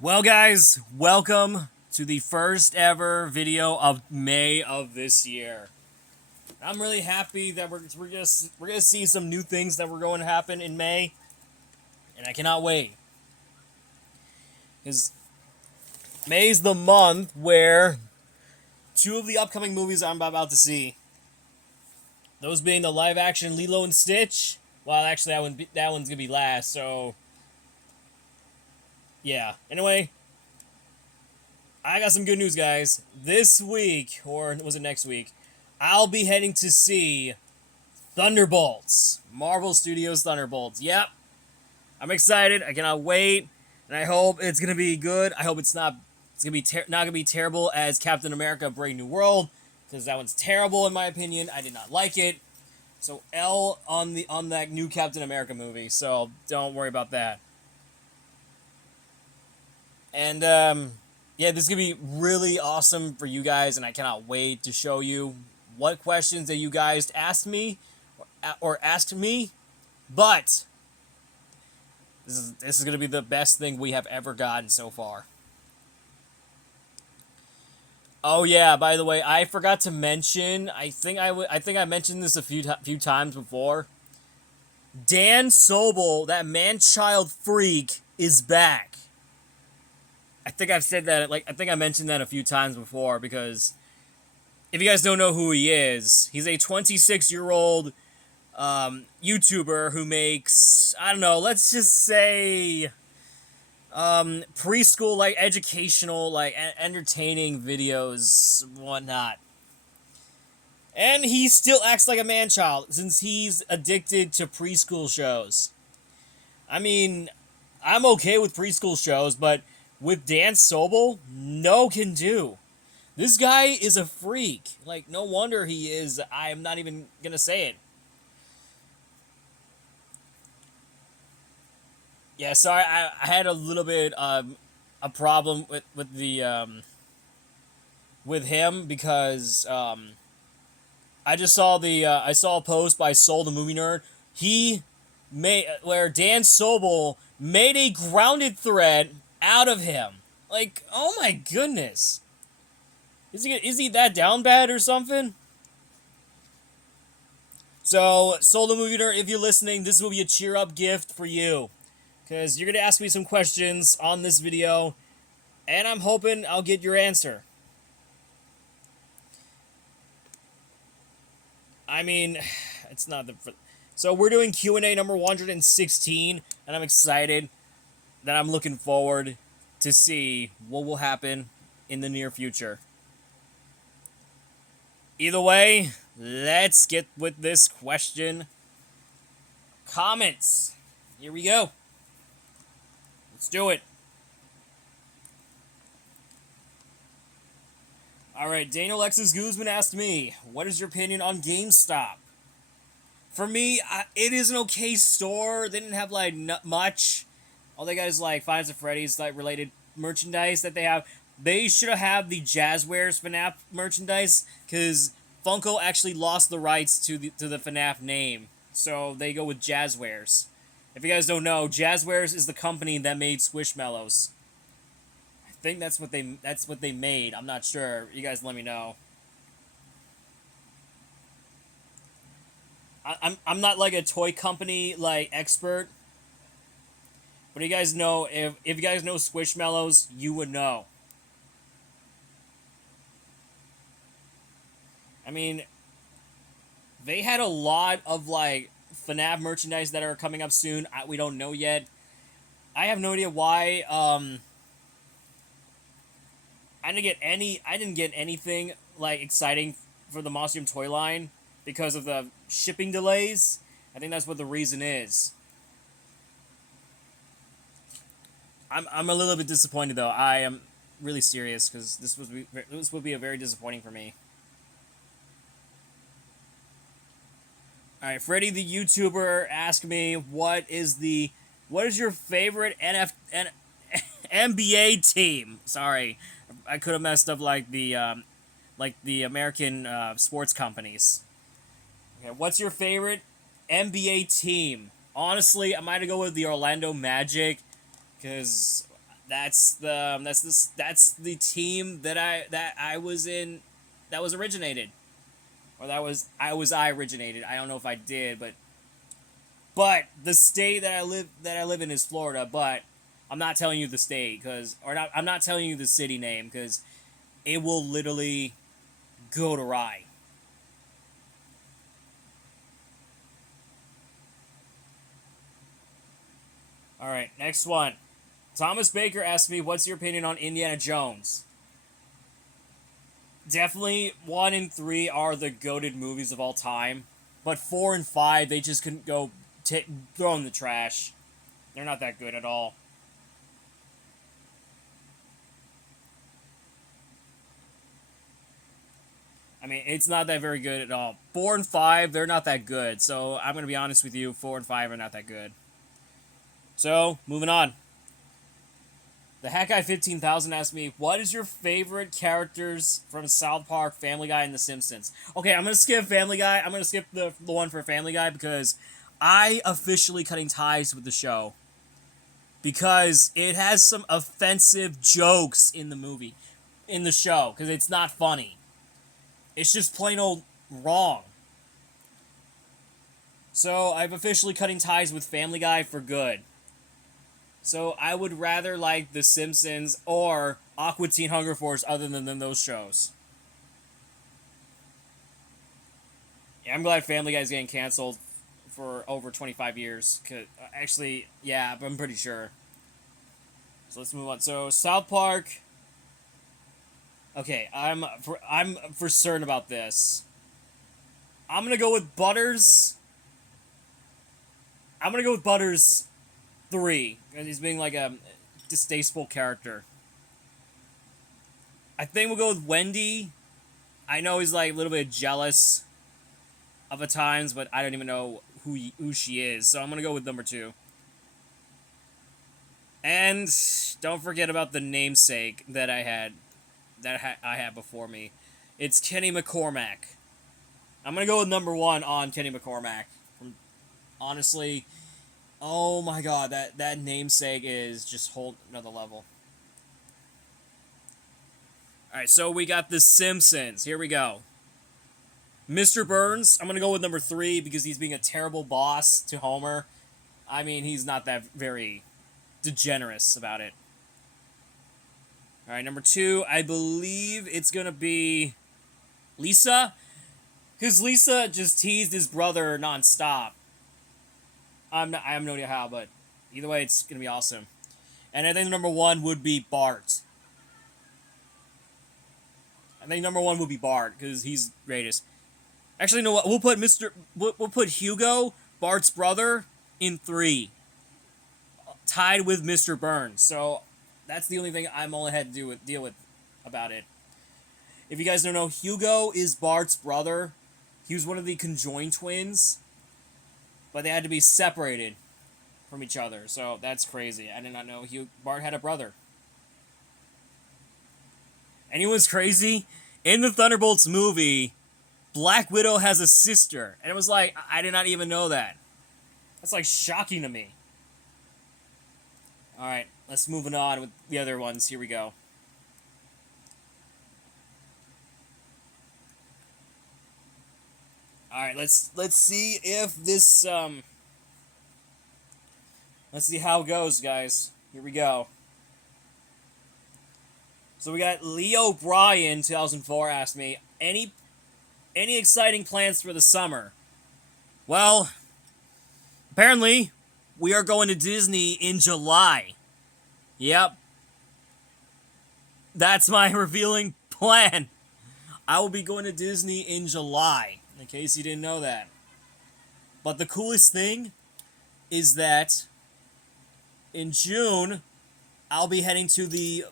Well, guys, welcome to the first ever video of May of this year. I'm really happy that we're gonna see some new things that were going to happen in May, and I cannot wait because May's the month where two of the upcoming movies I'm about to see, those being the live-action Lilo and Stitch. Well, actually, that one's gonna be last. So yeah. Anyway, I got some good news, guys. This week, or was it next week? I'll be heading to see Thunderbolts. Marvel Studios Thunderbolts. Yep. I'm excited. I cannot wait. And I hope it's going to be good. I hope it's going to be not going to be terrible as Captain America Brave New World, because that one's terrible in my opinion. I did not like it. So L on that new Captain America movie. So don't worry about that. And yeah, this is going to be really awesome for you guys, and I cannot wait to show you what questions that you guys asked me or asked me. But this is going to be the best thing we have ever gotten so far. Oh yeah, by the way, I forgot to mention. I think I mentioned this a few times before. Dan Sobel, that man-child freak, is back. I think I've said that. I think I mentioned that a few times before, because if you guys don't know who he is, he's a 26-year-old YouTuber who makes, I don't know, let's just say preschool, like, educational, like, entertaining videos, whatnot. And he still acts like a man-child since he's addicted to preschool shows. I mean, I'm okay with preschool shows, but with Dan Sobel, no can do. This guy is a freak. Like, no wonder he is. I'm not even gonna say it. Yeah, sorry, I had a little bit a problem with him because I saw a post by Soul the Movie Nerd. He made where Dan Sobel made a grounded thread out of him. Like, oh my goodness, is he that down bad or something? So Soul the Movie Nerd, if you're listening, this will be a cheer up gift for you, because you're gonna ask me some questions on this video, and I'm hoping I'll get your answer. I mean, it's not the. So we're doing Q&A number 116, and I'm excited that I'm looking forward to see what will happen in the near future. Either way, let's get with this question. Comments. Here we go. Let's do it. Alright, Daniel Alexis Guzman asked me, what is your opinion on GameStop? For me, it is an okay store. They didn't have, like, much. All they got is, like, Five Nights at Freddy's, like, related merchandise that they have. They should have the Jazzwares FNAF merchandise, because Funko actually lost the rights to the FNAF name. So they go with Jazzwares. If you guys don't know, Jazzwares is the company that made Squishmallows. I think that's what they made. I'm not sure. You guys let me know. I'm not like a toy company like expert, but you guys know, if you guys know Squishmallows, you would know. I mean, they had a lot of, like, FNAF merchandise that are coming up soon. We don't know yet. I have no idea why. I didn't get anything, like, exciting for the Monster toy line because of the shipping delays. I think that's what the reason is. I'm a little bit disappointed, though. I am really serious, because this would be a very disappointing for me. Alright, Freddy the YouTuber asked me, what is your favorite NBA team? Sorry, I could have messed up, like, the American sports companies. Okay, what's your favorite NBA team? Honestly, I might go with the Orlando Magic, because that's the team that I was in, that was originated, or I originated. I don't know if I did, but the state that I live in is Florida. But I'm not telling you the state because, or not. I'm not telling you the city name because it will literally go to rye. All right, next one. Thomas Baker asked me, "What's your opinion on Indiana Jones?" Definitely 1 and 3 are the goated movies of all time, but 4 and 5 they just couldn't go throw in the trash. They're not that good at all. I mean, it's not that very good at all. 4 and 5, they're not that good. So I'm gonna be honest with you, 4 and 5 are not that good. So moving on. The Hat Guy 15,000 asked me, "What is your favorite characters from South Park, Family Guy, and The Simpsons?" Okay, I'm gonna skip Family Guy. I'm gonna skip the one for Family Guy because I officially cutting ties with the show because it has some offensive jokes in the movie, in the show, because it's not funny. It's just plain old wrong. So I've officially cutting ties with Family Guy for good. So I would rather like The Simpsons or Aqua Teen Hunger Force other than those shows. Yeah, I'm glad Family Guy's getting canceled for over 25 years. Actually, yeah, I'm pretty sure. So let's move on. So South Park. Okay, I'm for certain about this. I'm gonna go with Butters. I'm gonna go with Butters 3, and he's being like a distasteful character. I think we'll go with Wendy. I know he's like a little bit jealous of at times, but I don't even know who she is, so I'm gonna go with number 2. And don't forget about the namesake that I had before me. It's Kenny McCormack. I'm gonna go with number 1 on Kenny McCormack. Honestly, oh my god, that namesake is just whole another level. All right, so we got The Simpsons. Here we go. Mr. Burns, I'm gonna go with number 3 because he's being a terrible boss to Homer. I mean, he's not that very degenerous about it. All right, number 2, I believe it's gonna be Lisa, because Lisa just teased his brother nonstop. I have no idea how, but either way, it's gonna be awesome. And I think number 1 would be Bart. I think number 1 would be Bart because he's greatest. Actually, you know what? We'll put Hugo, Bart's brother, in 3, tied with Mr. Burns. So that's the only thing I'm only had to deal with about it. If you guys don't know, Hugo is Bart's brother. He was one of the conjoined twins, but they had to be separated from each other. So that's crazy. I did not know Bart had a brother. And it was crazy. In the Thunderbolts movie, Black Widow has a sister. And it was like, I did not even know that. That's like shocking to me. Alright, let's move on with the other ones. Here we go. Alright, let's see if this let's see how it goes, guys. Here we go. So we got Leo Bryan 2004 asked me, any exciting plans for the summer? Well, apparently we are going to Disney in July. Yep. That's my revealing plan. I will be going to Disney in July, in case you didn't know that. But the coolest thing is that in June, I'll be heading to the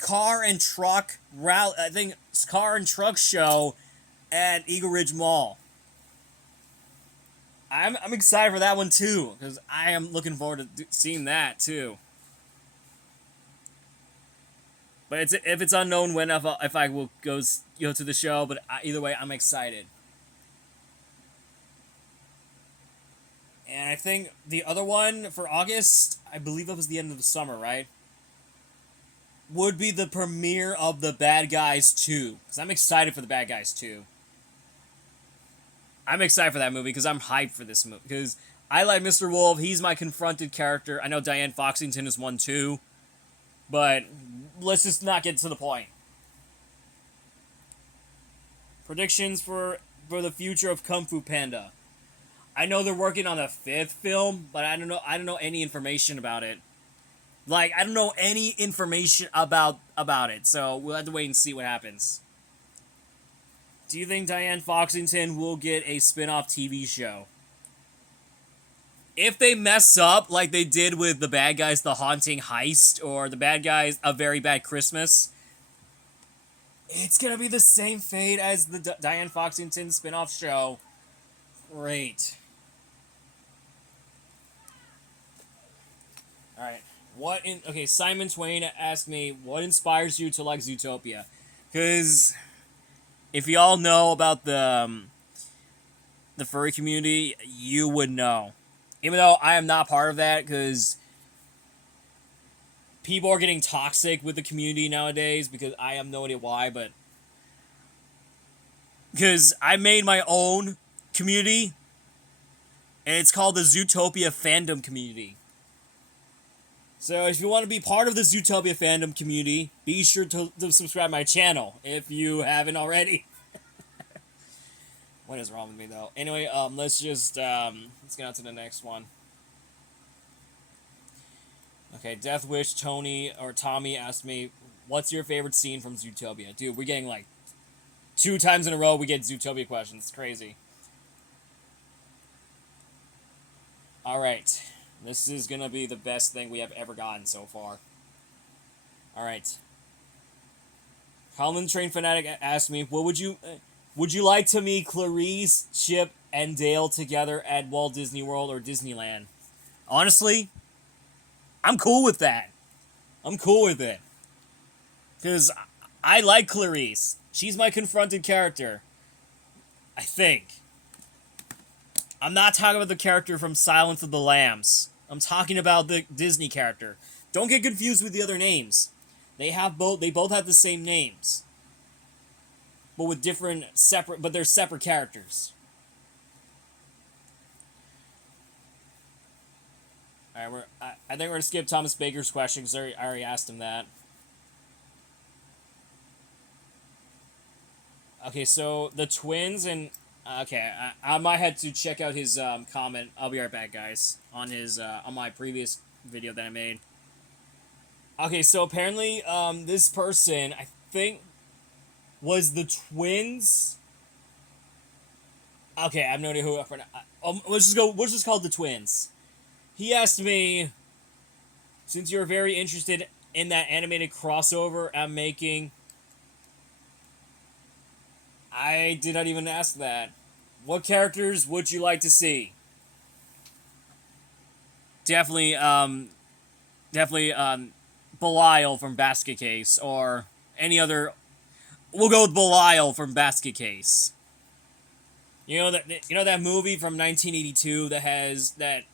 car and truck rally. I think car and truck show at Eagle Ridge Mall. I'm excited for that one too because I am looking forward to seeing that too. But if it's unknown when if I will go to the show, but either way, I'm excited. And I think the other one for August, I believe it was the end of the summer, right? would be the premiere of The Bad Guys 2. Because I'm excited for The Bad Guys 2. I'm excited for that movie because I'm hyped for this movie. Because I like Mr. Wolf. He's my confronted character. I know Diane Foxington is one too. But let's just not get to the point. Predictions for the future of Kung Fu Panda. I know they're working on a 5th film, but I don't know any information about it. Like, I don't know any information about it, so we'll have to wait and see what happens. Do you think Diane Foxington will get a spin-off TV show? If they mess up like they did with The Bad Guys, The Haunting Heist, or The Bad Guys, A Very Bad Christmas, it's gonna be the same fate as the Diane Foxington spin-off show. Great. Alright. Okay, Simon Twain asked me, what inspires you to like Zootopia? Because if you all know about the furry community, you would know. Even though I am not part of that, because people are getting toxic with the community nowadays, because I have no idea why, but because I made my own community, and it's called the Zootopia Fandom Community. So if you want to be part of the Zootopia Fandom Community, be sure to subscribe my channel if you haven't already. What is wrong with me, though? Anyway, let's get on to the next one. Okay, Death Wish Tony or Tommy asked me, what's your favorite scene from Zootopia? Dude, we're getting like 2 times in a row we get Zootopia questions. It's crazy. Alright. This is gonna be the best thing we have ever gotten so far. Alright. Holland Train Fanatic asked me, what would you like to meet Clarice, Chip, and Dale together at Walt Disney World or Disneyland? Honestly, I'm cool with that. I'm cool with it. Because I like Clarice. She's my confronted character. I think. I'm not talking about the character from Silence of the Lambs. I'm talking about the Disney character. Don't get confused with the other names. They both have the same names. But with but they're separate characters. Alright, I think we're gonna skip Thomas Baker's question because I already asked him that. Okay, so the twins and okay, I might have to check out his comment. I'll be right back, guys, on his on my previous video that I made. Okay, so apparently this person, I think, was the twins. Okay, I have no idea who. Let's just call it the twins. He asked me, since you're very interested in that animated crossover I'm making. I did not even ask that. What characters would you like to see? Definitely, Belial from Basket Case, or any other. We'll go with Belial from Basket Case. You know that movie from 1982 that has that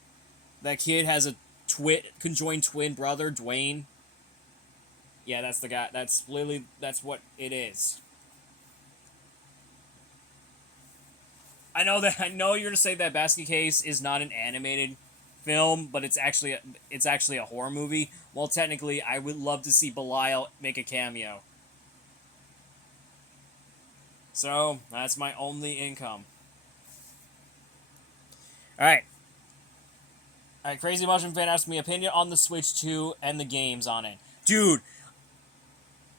kid has a conjoined twin brother, Dwayne. Yeah, that's the guy. That's what it is. I know you're gonna say that Basket Case is not an animated film, but it's actually a horror movie. Well, technically, I would love to see Belial make a cameo. So that's my only income. Alright. Alright, Crazy Mushroom Fan asked me opinion on the Switch 2 and the games on it. Dude,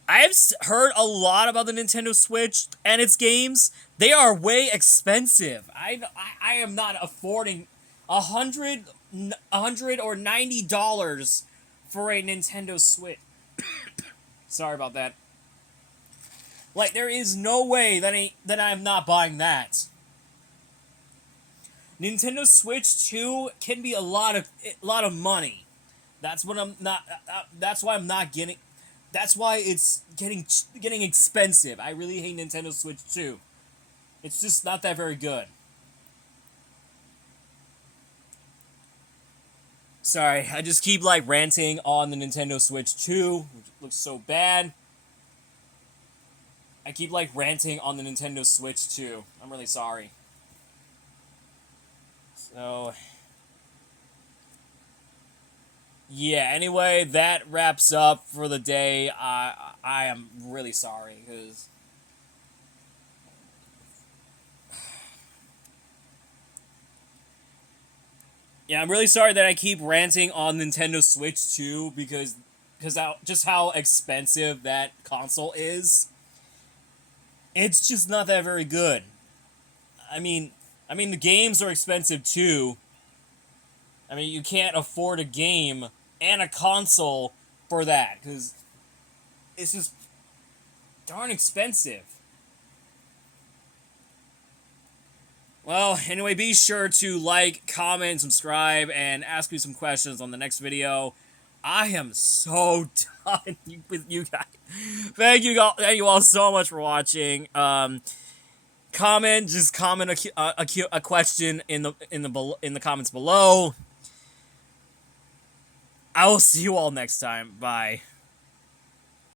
I've heard a lot about the Nintendo Switch and its games. They are way expensive. I am not affording $100 or $90 for a Nintendo Switch. Sorry about that. Like, there is no way that I'm not buying that. Nintendo Switch 2 can be a lot of money. That's what I'm not. That's why I'm not getting. That's why it's getting expensive. I really hate Nintendo Switch 2. It's just not that very good. Sorry, I just keep like ranting on the Nintendo Switch 2, which looks so bad. I keep like ranting on the Nintendo Switch 2. I'm really sorry. So, yeah, anyway, that wraps up for the day. I am really sorry, because... Yeah, I'm really sorry that I keep ranting on Nintendo Switch 2, because just how expensive that console is. It's just not that very good. I mean, the games are expensive too. I mean, you can't afford a game and a console for that, because it's just darn expensive. Well, anyway, be sure to like, comment, subscribe, and ask me some questions on the next video. I am so done with you guys. Thank you all so much for watching. Just comment a question in the comments below. I will see you all next time. Bye.